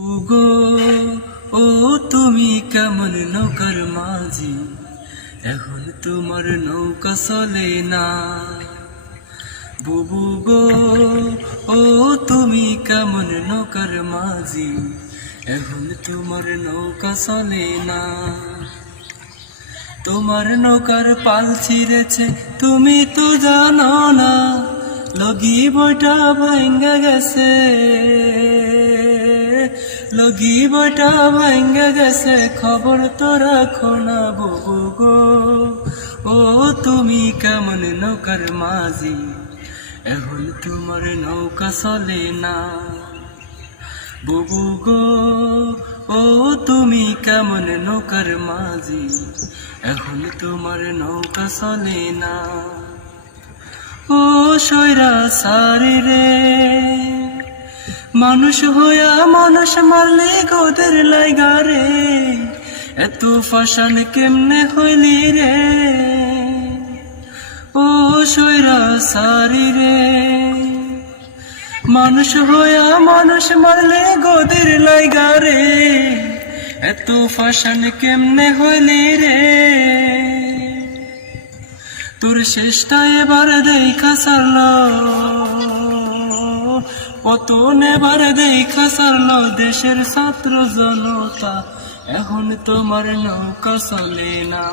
ওগো, ও তুমি কেমন নৌকার মাঝি? এখন তোমার নৌকা চলে না। বুবু গো, ও তুমি কেমন নৌকার মাঝি? এখন তোমার নৌকা চলে না। তোমার নৌকার পাল ছিঁড়েছে, তুমি তো জানো না। লগি বইটা ভাঙ্গা গেছে। লগি বইটা গেছে, খবর তো রাখো না বুবু গো। ও তুমি কেমন নৌকার মাঝি এখন তোমার নৌকা চলে না। বুবু গো, ও তুমি কেমন নৌকার মাঝি এখন তোমার নৌকা চলে না। ও সৈরা সারি রে মানুষ হইয়া মানুষ মারলে গোদের লাইগা রে। এত ফাশান কেমনে হইলি রে? ও সৈরা সারি রে। মানুষ হইয়া মানুষ মারলে গোদের লাইগা রে। এত ফাশান কেমনে হইলি রে? তোর শেষটা এবার দেখা সারলো। পতন এবার দেখা সারলো দেশের ছাত্র জনতা। এখন তোমার নৌকা চলে না।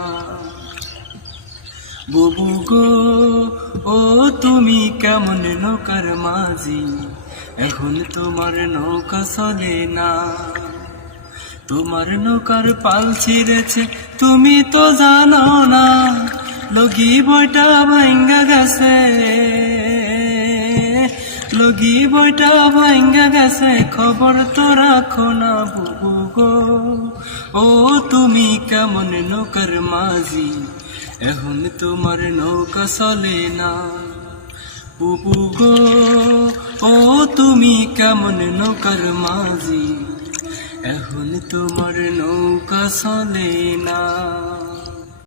বুবু গো, ও তুমি কেমন নৌকার মাঝি? এখন তোমার নৌকা চলে না। তোমার নৌকার পাল ছিঁড়েছে, তুমি তো জানো না। লগি বইটা ভাঙ্গা গেছে। লগি বইটা ভাঙ্গা গেছে, খবর তো রাখো না বুবু গো। ও, তুমি কেমন নৌকার মাঝি? এখন তোমার নৌকা চলে না বুবু গো। ও, তুমি কেমন নৌকার মাঝি? এখন তোমার নৌকা চলে না।